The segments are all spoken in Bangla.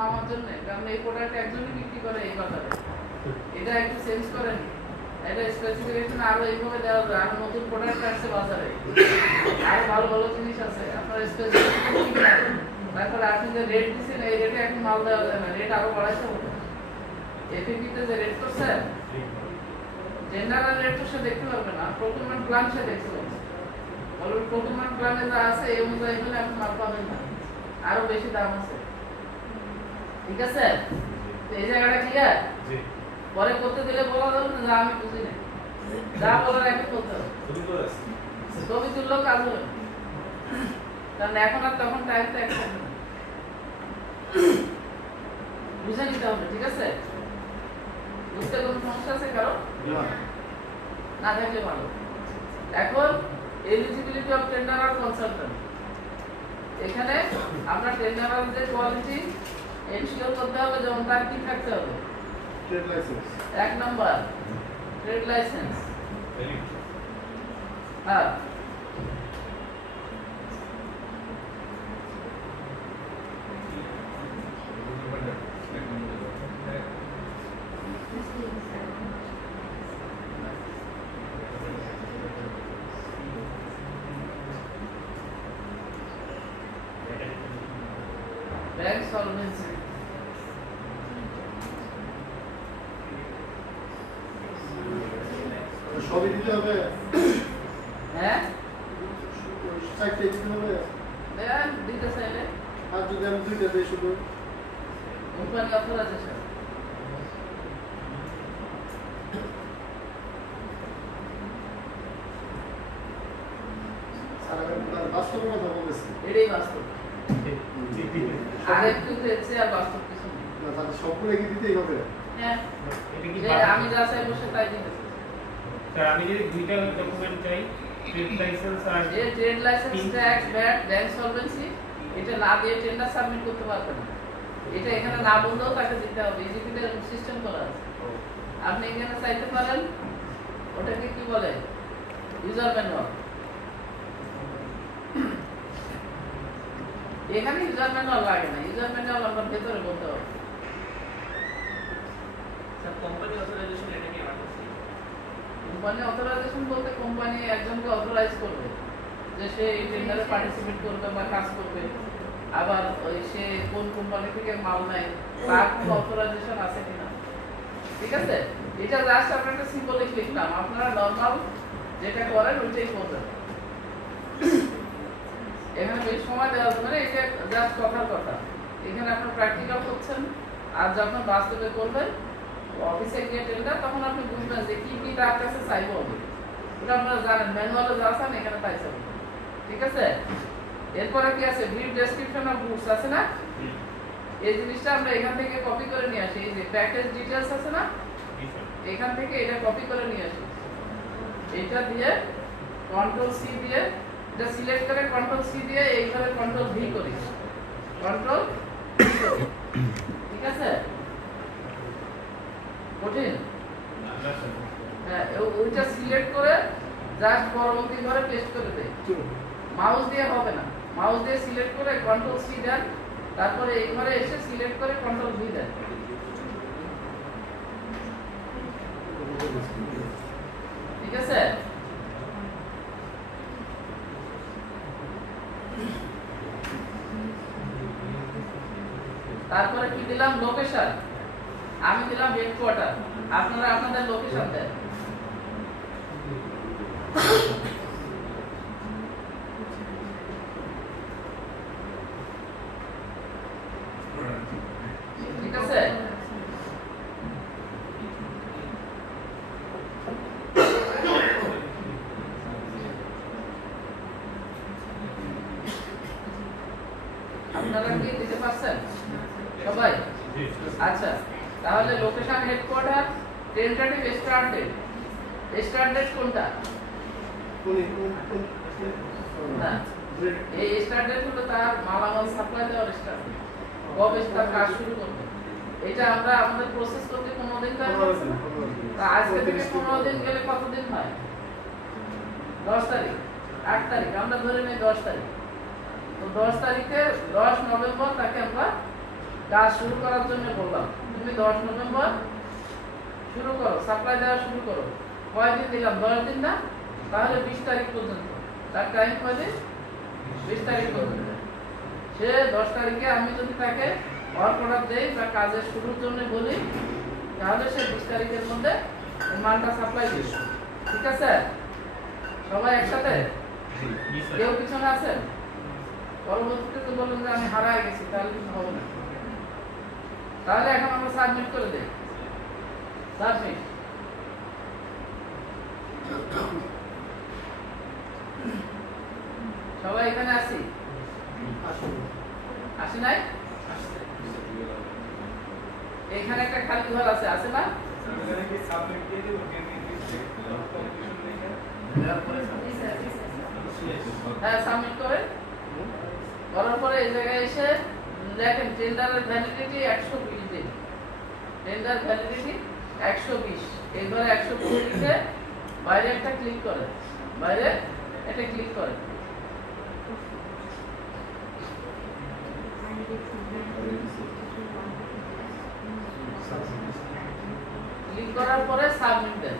মামার জন্য, কারণ এই প্রোডাক্ট একজনই বিক্রি করে এই বাজারে। এটা একটু চেঞ্জ করেন, এটা স্পেসিফিকেশন আরো এইভাবে দেওয়া যায়। আরো নতুন প্রোডাক্ট আসছে বাজারে, আরো ভালো ভালো জিনিস আছে, আপনার স্পেসিফিকেশন ঠিক না। তারপরে আপনি যে রেট দিচ্ছেন এই রেটে এখন মাল দেওয়া যায় না, রেট আরো বাড়াইতে হবে। এফিপিতে যে রেট করছেন, জেনারেল রেট তো সে দেখতে পারবে না, প্রকিউরমেন্ট প্ল্যান সে দেখতে পাবে। বলবে প্রকিউরমেন্ট প্ল্যানে যা আছে এই অনুযায়ী হলে আপনি মাল পাবেন না, আরো বেশি দাম আছে। ঠিক আছে, এই জায়গাটা ক্লিয়ার? পরে করতে দিলে বলা যাবে না যা আমি বুঝি না, যা বলার এখন বলতে হবে। ছবি তুললেও কাজ হবে, কারণ এখন আর তখন টাইমটা একসাথে না, বুঝে নিতে হবে। ঠিক আছে, বুঝতে কোনো সমস্যা আছে কারো? না থাকলে ভালো। এখন এলিজিবিলিটি অফ টেন্ডার আর কনসালটেন্ট, এখানে আমরা টেন্ডারের যে কোয়ালিটি এনশিওর করতে হবে, যেমন তার কি থাকতে হবে? Trade licence, 1 number trade licence. হ্যাঁ, ব্যাংক সলভেন্সি, সবই দিতে হবে। হ্যাঁ চারটে দিতে হবে। দেন দিতে চাইলে আর যদি আমি দুইটা দিই শুধু কোম্পানি অথরাইজেশন, বাস্তব কথা বলতেছি, এটাই বাস্তব। আরেক কিন্তু এসে আর বাস্তব কিছু নেই। না তাহলে সবগুলো কি দিতেই হবে? হ্যাঁ, আমি যা চাই বসে তাই দিতে। স্যার আমি যদি দুইটা ডকুমেন্ট চাই, ট্রেড লাইসেন্স আর যে trade licence, tax, VAT, bank solvency, এটা না দিয়ে টেন্ডার সাবমিট করতে পারবেন না। এটা এখানে না বললেও তাকে দিতে হবে, ইজিপিতে সিস্টেম করা আছে। আপনি এখানে চাইতে পারেন, ওটাকে কি বলে, ইউজার ম্যানুয়াল। এখানে ইউজার ম্যানুয়াল লাগে না, ইউজার ম্যানুয়াল আমরা ভেতরে বলতে হবে। স্যার কোম্পানি অথরাইজেশন এটা কি আছে? কোম্পানি অথরাইজেশন বলতে কোম্পানি একজনকে অথরাইজ করবে যে সে এই টেন্ডারে পার্টিসিপেট করবে বা কাজ করবে, আবার ওই সে কোন কোম্পানি থেকে মাল নেয় তার কোনো অথরাইজেশন আছে কিনা। ঠিক আছে, এটা জাস্ট আমরা একটা সিম্বলিক লিখলাম, আপনারা নরমাল যেটা করেন ওইটাই করবেন। এখানে বেশি সময় দেওয়া যাবে না, এটা জাস্ট কথার কথা। এখানে আপনার প্র্যাকটিক্যাল করছেন, আর যখন বাস্তবে করবেন অফিসে গিয়ে টেন্ডার, তখন আপনি বুঝবেন যে কি কি তার কাছে চাইবো হবে। ওটা আপনারা জানেন, ম্যানুয়ালে যা আছেন এখানে তাই চাইবেন। ঠিক আছে, এরপরে কি আছে? ব্রিফ ডেসক্রিপশন অফ গুডস আছে না, এই জিনিসটা আমরা এখান থেকে কপি করে নিয়ে আসি। এই যে প্যাকেজ ডিটেইলস আছে না, এখান থেকে এটা কপি করে নিয়ে আসি। এটা দিয়ে কন্ট্রোল সি দিয়ে এটা সিলেক্ট করে কন্ট্রোল সি দিয়ে এইভাবে কন্ট্রোল ভি করি, কন্ট্রোল ভি করি। ঠিক আছে, কঠিন? হ্যাঁ, ওইটা সিলেক্ট করে জাস্ট পরবর্তী ঘরে পেস্ট করে দেয়। মাউস দিয়ে হবে না, মাউস দিয়ে সিলেক্ট করে কন্ট্রোল সি দেন, তারপরে এই ঘরে এসে সিলেক্ট করে কন্ট্রোল ভি দেন। ঠিক আছে, তারপরে কি দিলাম? লোকেশন। আমি দিলাম হেডকোয়ার্টার, আপনারা আপনাদের লোকেশন দেন। ঠিক আছে, আপনারা কি দিতে পারছেন সবাই? আচ্ছা, তাহলে location, headquarter, tentative start date. Start date কোনটা? না, এই স্টার্ট ডেট হলো তার মালামাল সাপ্লাই দেওয়ার স্টার্ট ডেট, কবে তার কাজ শুরু করবে। এটা আমরা আমাদের প্রসেস করতে 15 দিন টাইম লাগছে না, তা আজকে থেকে 15 দিন গেলে কতদিন হয়? 10 তারিখ, 8 তারিখ, আমরা ধরে নিই 10 তারিখ। তো 10 তারিখে 10 নভেম্বর তাকে আমরা কাজ শুরু করার জন্য বললাম তুমি 10 নভেম্বর শুরু করো, সাপ্লাই দেওয়া শুরু করো। কয়দিন দিলাম? 10 দিন না? তাহলে 20 তারিখ পর্যন্ত। তার টাইম কয়দিন? 20 তারিখ পর্যন্ত। সে 10 তারিখে আমি যদি তাকে ওয়ার্ক অর্ডার দেই বা কাজের শুরুর জন্য বলি, তাহলে সে 20 তারিখের মধ্যে এই মালটা সাপ্লাই দিবে। ঠিক আছে? সবাই একসাথে? কেউ পিছনে আছেন? পরবর্তীতে তো বললেন যে আমি হারায় গেছি, তাহলে কিছু হবে না। তাহলে এখন আমরা সাবমিট করে দেই। সাবমিট। সবাই এখানে আসি? আসে নাই? এখানে একটা খালি ঘর আছে, আছে না? হ্যাঁ, সাবমিট করেন। করার পরে এই জায়গায় এসে লেখেন টেন্ডারের ভ্যালিডিটি 120 দিন। Tender validity 120। এবারে 120 লিখে বাইরে একটা ক্লিক করেন। বাইরে এটা ক্লিক করেন। ক্লিক করার পরে সাবমিট দেন।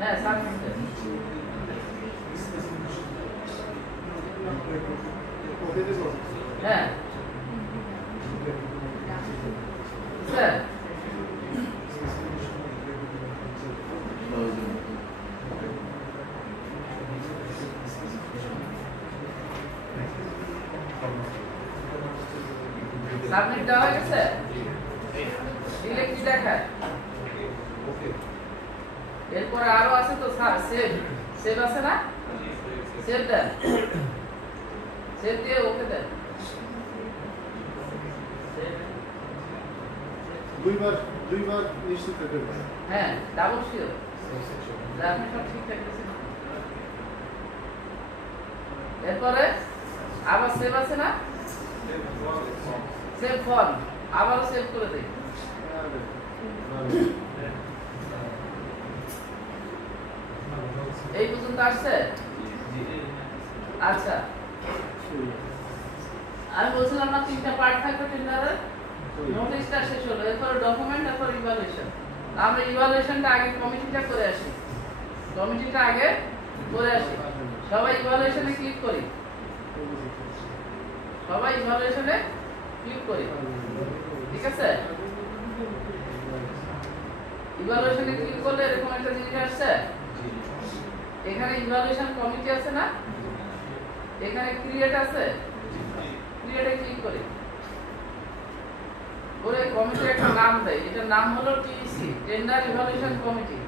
হ্যাঁ, সাবমিট দেন। হ্যাঁ স্যার, সাবমিট দেওয়া হয়ে গেছে? দিলে কি দেখায়? এরপরে আরো আছে তো, সেভ সেভ আছে না? সেভ দেন। সেভ দিয়ে ওকে দেন। দুইবার নিশ্চিত থাকতে পারে। হ্যাঁ, ডাবল শিওর যে আপনি সব ঠিকঠাক করেছেন। এরপরে আবার সেভ আছে না? সেভ ফর্ম আবারও সেভ করে দেই। এই পর্যন্ত আসছে? আচ্ছা, আমি বলছিলাম না 3টা পার্ট থাকবে টেন্ডারের। নোটিশটা শেষ হলো, এরপর ডকুমেন্ট, এরপর ইভালুয়েশন। আমরা ইভালুয়েশনটা আগে কমিটিটা করে আসি। কমিটিটা আগে করে আসি। সবাই ইভালুয়েশনে ক্লিক করি। সবাই ইভালুয়েশনে ক্লিক করি। ঠিক আছে? ইভালুয়েশনে ক্লিক করলে এরকম একটা জিনিস আসছে। এখানে ইভালুয়েশন কমিটি আছে না? এখানে ক্রিয়েট আছে। ক্রিয়েটে ক্লিক করি। ওরে কমিটির একটা নাম দেয়। এটার নাম হলো TEC, tender evaluation committee.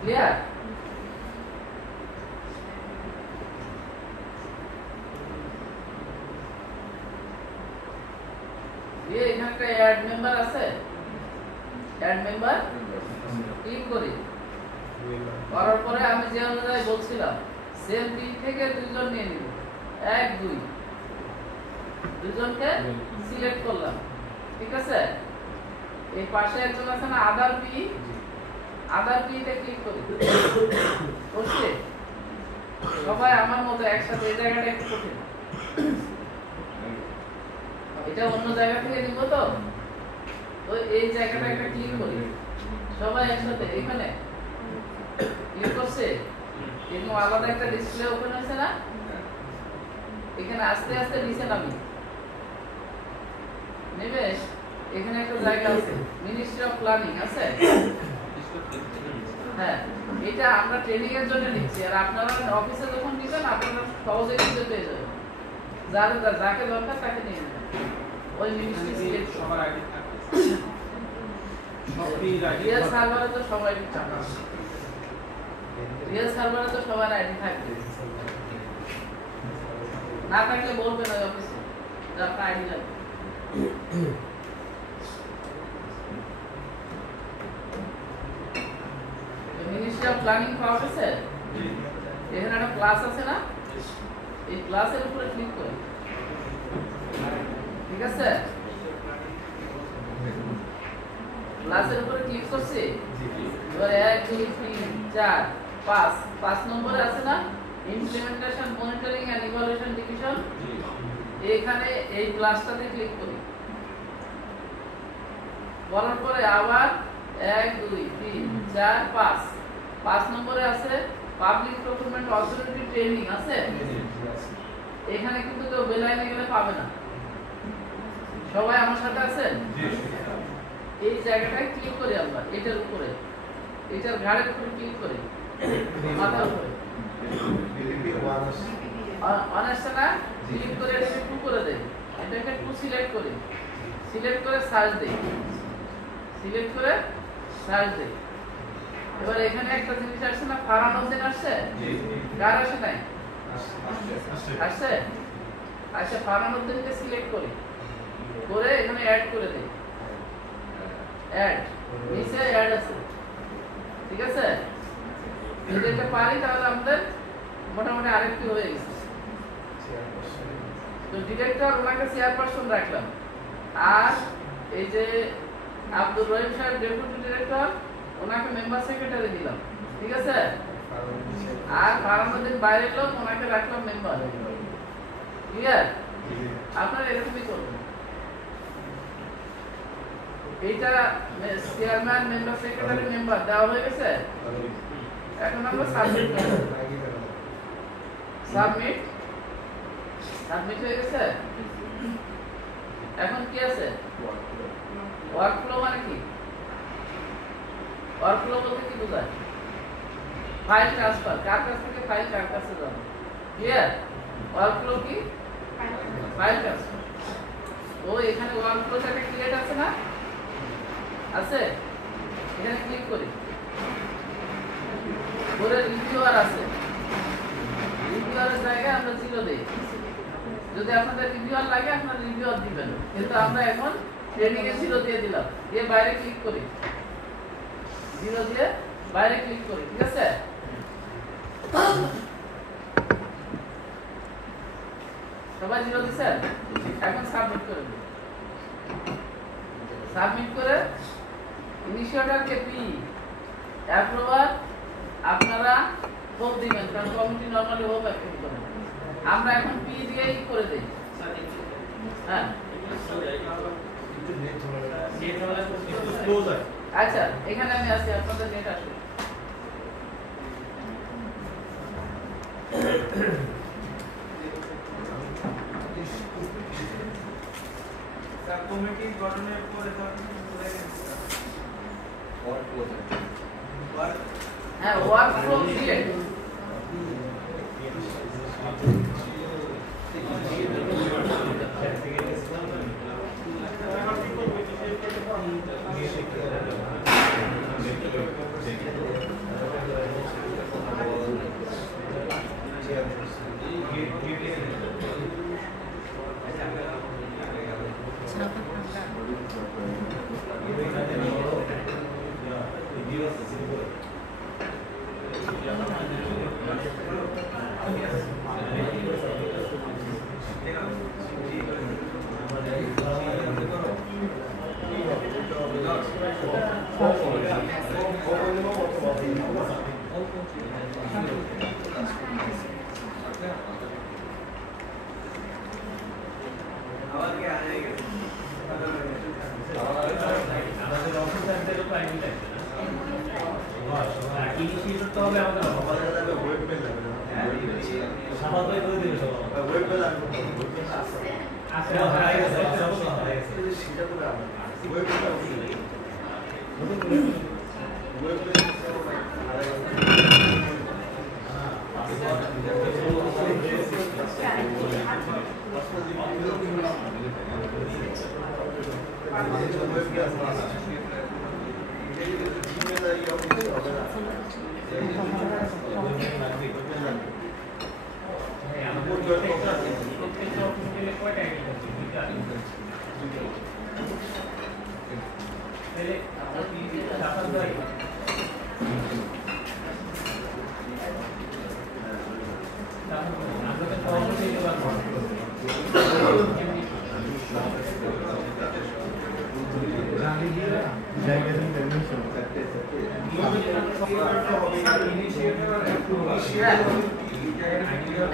Clear? দিয়ে এখানে একটা অ্যাড মেম্বার আছে। অ্যাড মেম্বার ক্লিক করি। করার পরে আমি যে অনুযায়ী বলছিলাম সেল বি থেকে 2 জন নিয়ে নিব। 1 2 দুজনকে সিলেক্ট করলাম। ঠিক আছে? এই পাশে একজন আছে না আদার বি, আদার বি তে ক্লিক করি। ওকে, সবাই আমার মতো একসাথে। এই জায়গাটা একটু কঠিন, এটা অন্য জায়গা থেকে নিব তো। তো এই জায়গাটা একটা ক্লিক করি। সবাই একসাথে এখানে ক্লিক করছে। এরকম আলাদা একটা ডিসপ্লে ওপেন হয়েছে না? এখানে আস্তে আস্তে নিচে নামি নেবে। এখানে একটা জায়গা আছে মিনিস্ট্রি অফ প্ল্যানিং আছে। হ্যাঁ, এটা আমরা ট্রেনিং এর জন্য নিচ্ছি। আর আপনারা অফিসে যখন নিবেন আপনারা সহজে খুঁজে পেয়ে যাবেন। যাকে দরকার তাকে নিয়ে নেবেন। ওই মিনিস্ট্রি সিলেক্ট সবার আইডি থাকবে। রিয়েল সার্ভারে তো সবাই থাকবে। রিয়েল সার্ভারে তো সবার আইডি থাকবে। না থাকলে বলবেন ওই অফিসে যে আপনার আইডি লাগবে। মিনিস্ট্রি অফ প্ল্যানিং পাওয়া গেছে? এখানে একটা প্লাস আছে না? এই প্লাসের উপরে ক্লিক করুন। ঠিক আছে? প্লাসের উপরে ক্লিক করছি। এবার 1 2 3 4 5 নম্বরে আছে না implementation monitoring and evaluation division এখানে এই ক্লাসটাতে ক্লিক করি বলার পরে আবার 1 2 3 4 5 নম্বরে আছে পাবলিক প্রকিউরমেন্ট অথরিটি ট্রেনিং আছে এখানে কিন্তু কেউ বেলাইনে গেলে পাবে না সবাই আমার সাথে আছেন এই জায়গাটায় ক্লিক করি আমরা এটার উপরে এটার ঘাড়ের উপরে ক্লিক করি মাথার উপরে অনেস্ট না ক্লিক করে এটাকে 2 করে দেই এটাকে 2 সিলেক্ট করি সিলেক্ট করে সার্চ দেই সিলেক্ট করে সার্চ দেই এবার এখানে একটা জিনিস আসছে না ফারানুদ্দিন আসছে কার আসে নাই আসছে আচ্ছা ফারানুদ্দিনকে সিলেক্ট করি করে এখানে অ্যাড করে দেই অ্যাড নিচে অ্যাড আছে ঠিক আছে যদি এটা পারি তাহলে আমাদের মোটামুটি আরেকটি হয়ে গেছে তো ডিরেক্টর ওনাকে চেয়ারপারসন রাখলাম আর এই যে আব্দুর রহিম সাহেব ডেপুটি ডিরেক্টর ওনাকে মেম্বার সেক্রেটারি দিলাম ঠিক আছে আর ফারানুদ্দিন বাইরের লোক ওনাকে রাখলাম মেম্বার ক্লিয়ার আপনারা এরকমই করবেন এইটা চেয়ারম্যান মেম্বার সেক্রেটারি মেম্বার দেওয়া হয়ে গেছে এখন আমরা সাবমিট করব সাবমিট হয়ে গেছে এখন কি আছে ওয়ার্কফ্লো মানে কি ওয়ার্কফ্লো বলতে কি বোঝায় ফাইল ট্রান্সফার কার কাছ থেকে ফাইল কার কাছে যাবে ক্লিয়ার ওয়ার্কফ্লো কি ফাইল ট্রান্সফার ও এখানে ওয়ার্কফ্লোটা একটা ক্রিয়েট আছে না আছে এখানে ক্লিক করি করে রিভিউয়ার আছে রিভিউয়ারের জায়গায় আমরা 0 দেই যদি আপনাদের রিভিউয়ার লাগে আপনারা রিভিউয়ার দিবেন কিন্তু আমরা এখন ট্রেনিং এ 0 দিয়ে দিলাম দিয়ে বাইরে ক্লিক করি 0 দিয়ে বাইরে ক্লিক করি ঠিক আছে সবাই 0 দিছেন এখন সাবমিট করে দিন সাবমিট করে ইনিশিয়েটর কে পি অ্যাপ্রুভার আপনারা হোপ দিবেন কারণ কমিটি নরমালি হোপ অ্যাপ্রুভ করে আমরা এখন পি দিয়েই করে দেই হ্যাঁ আচ্ছা এখানে আমি আছি আপনাদের নেট আসবে কমিটি গঠনের পরে হ্যাঁ ওয়ার্কফ্লো ক্রিয়েট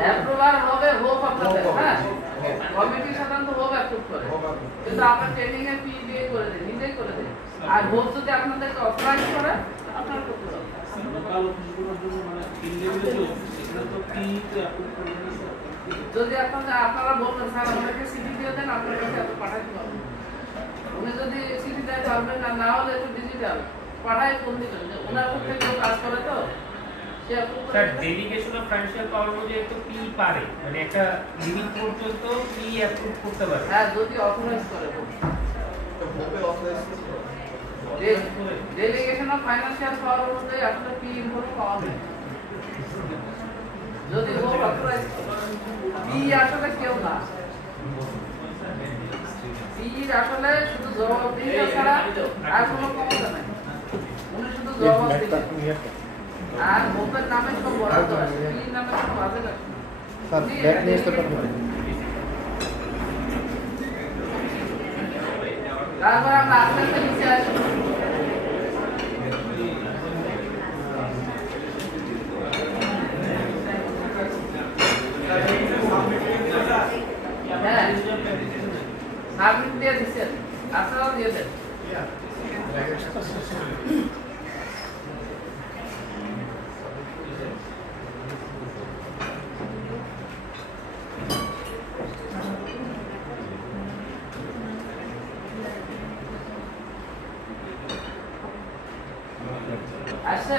অ্যাপ্রুভার হবে হোক আপনাদের, হ্যাঁ কমিটি সাধারণত হোক অ্যাপ্রুভ করে, কিন্তু আপনার ট্রেনিং এর ফি দিয়ে করে দেন, নিজেই করে দেন। আর হোক যদি আপনাদেরকে অথরাইজ করে আপনারা করতে পারবেন। যদি আপনারা বলবেন স্যার আমাদেরকে সিটি দিয়ে দেন, আপনার কাছে এত পাঠাতে পারবেন। উনি যদি সিটি দেয় পারবেন, আর না হলে একটু ডিজিটাল পাঠাই কোন দিকে ওনার পক্ষে কেউ কাজ করে তো স্যার ডেলিগেশন অফ ফাইন্যান্সিয়াল পাওয়ার মধ্যে তো পি পারে, মানে একটা লিমিট পর্যন্ত পি অ্যাপ্রুভ করতে পারে। হ্যাঁ যদি অথরাইজ করে তো হোপে অথরাইজ ডেলিগেশন অফ ফাইন্যান্সিয়াল পাওয়ার মধ্যে আসলে পি ইনভলভ পাওয়া যায় যদি ও অথরাইজ পি আসলে কেউ না, পি আসলে শুধু জবাবদিহিতা ছাড়া আর কোনো ক্ষমতা নাই। উনি শুধু জবাবদিহি আর ওপের নামে সব বরাদ্দ আছে, পি নামে সব বাজে না। স্যার ব্যাক নিয়ে আসতে পারবেন? তারপর আমরা আস্তে আস্তে নিচে আসি। হ্যাঁ সাবমিট দিয়ে দিচ্ছেন, আপনারাও দিয়ে দেন। আসছে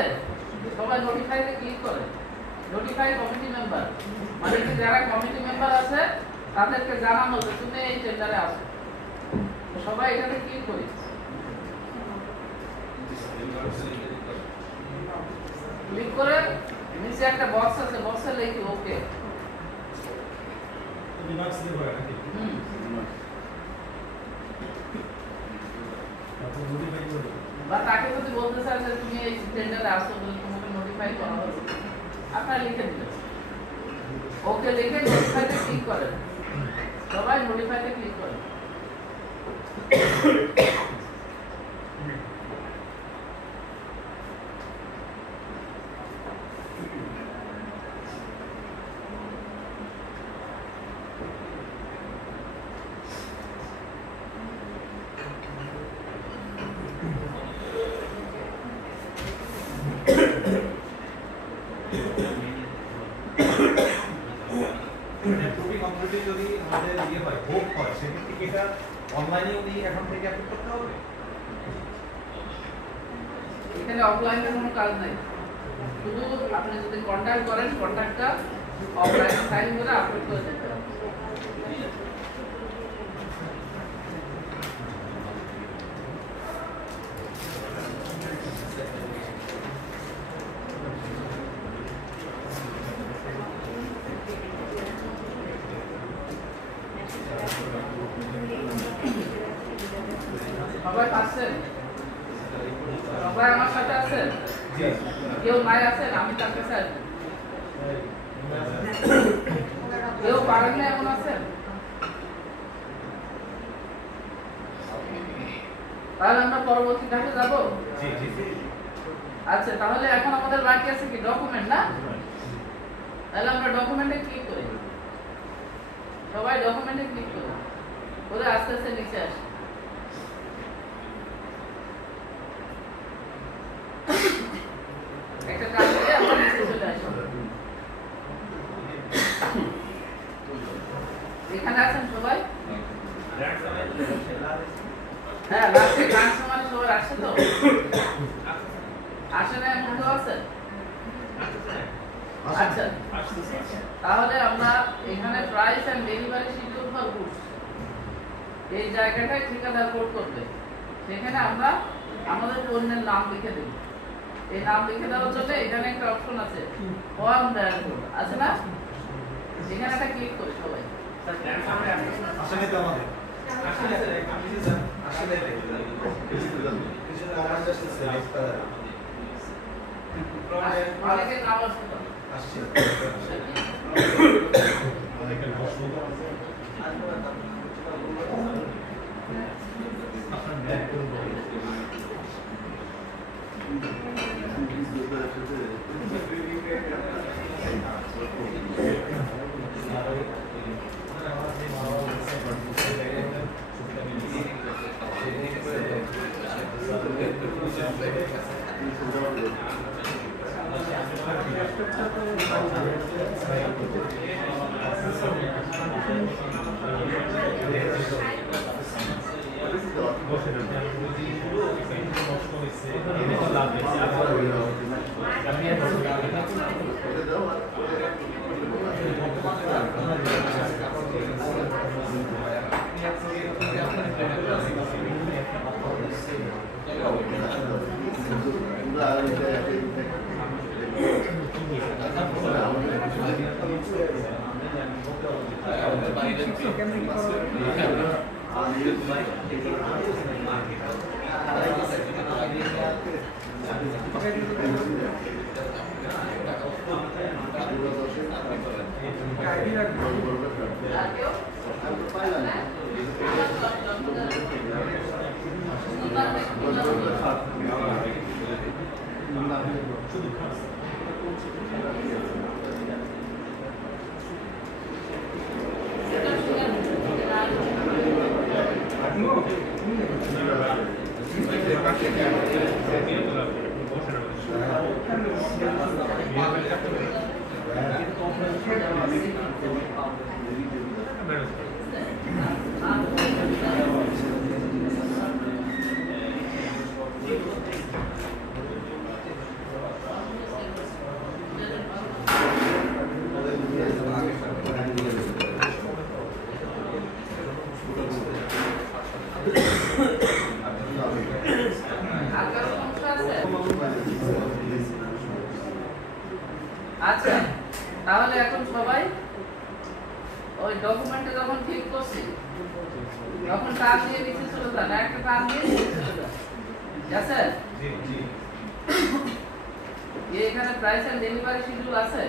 সবাই নোটিফাইতে ক্লিক করে, নোটিফাই কমিটি মেম্বার মানে কি যারা কমিটি মেম্বার আছে তাদেরকে জানানো যে তুমি এই টেন্ডারে আসো, সবাই এখানে ক্লিক করি। ক্লিক করে নিচে একটা বক্স আছে, বক্সে লিখি ওকে। বা তাকে যদি বলতে চান যে তুমি এই টেন্ডারে আসো বলে তোমাকে নোটিফাই করা হবে, আপনারা লিখে দিবেন ওকে, লিখে নোটিফাইতে ক্লিক করেন। সবাই নোটিফাইতে ক্লিক করেন। যদি আমাদের ইয়ে হয় ভোট হয় সেক্ষেত্রে কি এটা অনলাইনে উনি এখন থেকে অ্যাপ্রুভ করতে হবে? এখানে অফলাইনের কোনো কাজ নাই, শুধু আপনি যদি কন্ট্যাক্ট করেন কন্ট্যাক্টটা অফলাইনে সাইন করে আপলোড করে দিতে হবে। সবাই পাচ্ছেন? সবাই আমার সাথে আছেন? কেউ নাই আছেন? আমি তার কাছে আসবো। কেউ পারেন না এমন আছেন? তাহলে আমরা পরবর্তী ধাপে যাব। আচ্ছা তাহলে এখন আমাদের বাকি আছে কি ডকুমেন্ট, না? তাহলে আমরা ডকুমেন্টে ক্লিক করি, সবাই ডকুমেন্টে ক্লিক করি করে আস্তে আস্তে নিচে আসি। একটা কাজ করে আমরা নিচে চলে আসি। এখানে আছেন সবাই? হ্যাঁ লাস্টে গান সমান সবাই আসছে তো? আসে না এমন কেউ আছেন? আচ্ছা তাহলে আমরা এখানে price and delivery schedule for goods এই জায়গাটায় ঠিকাদার কোড করবে, সেখানে আমরা আমাদের পণ্যের নাম লিখে দেব। এই নাম লিখে দেওয়ার জন্য এখানে একটা অপশন আছে ফর্ম দেয়ার কোড আছে না, এখানে একটা ক্লিক করি সবাই। আসলে তো আমাদের আসলে আসলে কিছু কমান্ড আছে সিলেক্ট করা অনেকে নাম আসছে তো আসছে অনেকে প্রশ্ন আপনার ব্যাক করব আচ্ছা, তাহলে এখন সবাই ওই ডকুমেন্টে যখন ঠিক করছি তখন টান দিয়ে নিচে চলে যান, একটা টান দিয়ে নিচে চলে যান। আছে জি জি এখানে প্রাইস এন্ড ডেলিভারি শিডিউল আছে,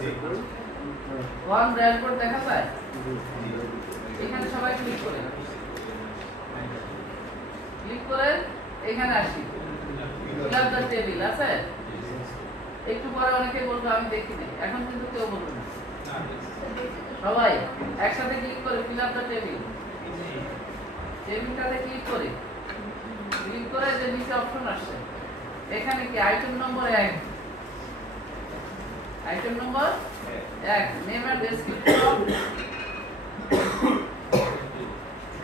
জি ওয়ান ব্র্যান্ড কোড দেখা যায়, এখানে সবাই ক্লিক করে এখানে আসি, ফিল আপ দ্য টেবিল আছে। একটু পরে অনেকে বলবে আমি দেখিনি, এখন কিন্তু কেউ বলবে না, সবাই একসাথে ক্লিক করে ফিল আপ দ্য টেবিল, টেবিলটাতে ক্লিক করে যে নিচে অপশন আসছে এখানে কি item number 1, item number 1 name and description,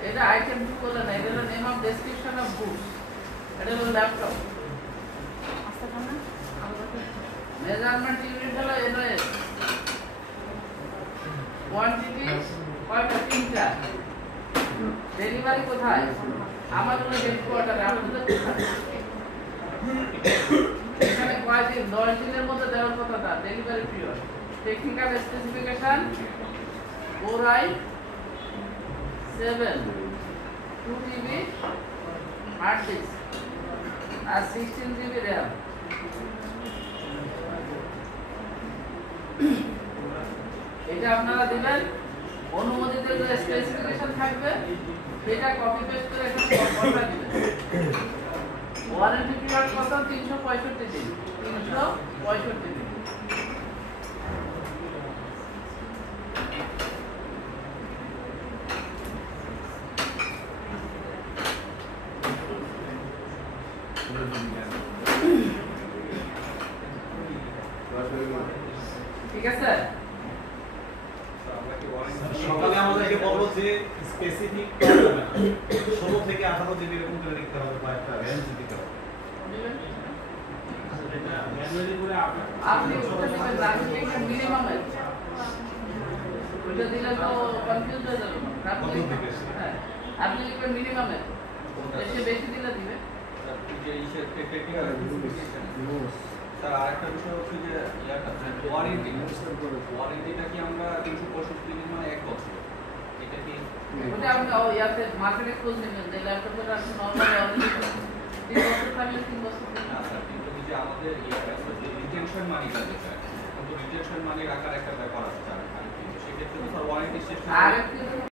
এটা আইটেম 2 বলে না, এটা হলো name of description of books, এটা হলো ল্যাপটপ। মেজারমেন্ট ইউনিট হলো এনওএস, কোয়ান্টিটি কয়টা, 3টা। ডেলিভারি কোথায়, আমার হলো হেডকোয়ার্টারে, আপনাদের কোথায়? এখানে কয় দিন, 10 দিনের মধ্যে দেওয়ার কথাটা, delivery period. Technical specification 4i7 2GB hard disk আর 16GB RAM। এটা আপনারা দিবেন, অনুমোদিত যে স্পেসিফিকেশন থাকবে সেটা কপি পেস্ট করে এখানে কপি দিবেন। ওয়ারেন্টি পিরিয়ড কত, 365 দিন, 365 দিন। ঠিক আছে, সকালে আমাদেরকে বললো যে স্পেসিফিক 16 থেকে 18 জিবি এরকম করে লিখতে হবে বা একটা রেঞ্জ দিতে হবে। আপনি ওটা দিবেন না, আপনি লিখবেন মিনিমাম, ওটা দিলে তো কনফিউজ হয়ে যাবে। হ্যাঁ, আপনি লিখবেন মিনিমাম, এসে বেশি দিলে দিবে। স্যার আরেকটা বিষয় হচ্ছে যে ওয়ারেন্টিটা কি আমরা 365 দিন মানে 1 বছর, এটা কি ওটা আপনি ইয়াতে মার্কেটে খোঁজ নেবেন যে ল্যাপটপের আছে নরমাল ওয়ারেন্টি 3 বছর থাকলে 3 বছর। না স্যার, কিন্তু যে আমাদের রিটেনশন মানিটা যেটা, কিন্তু রিটেনশন মানি রাখার একটা ব্যাপার আছে, সেক্ষেত্রে স্যার ওয়ারেন্টি শেষ আর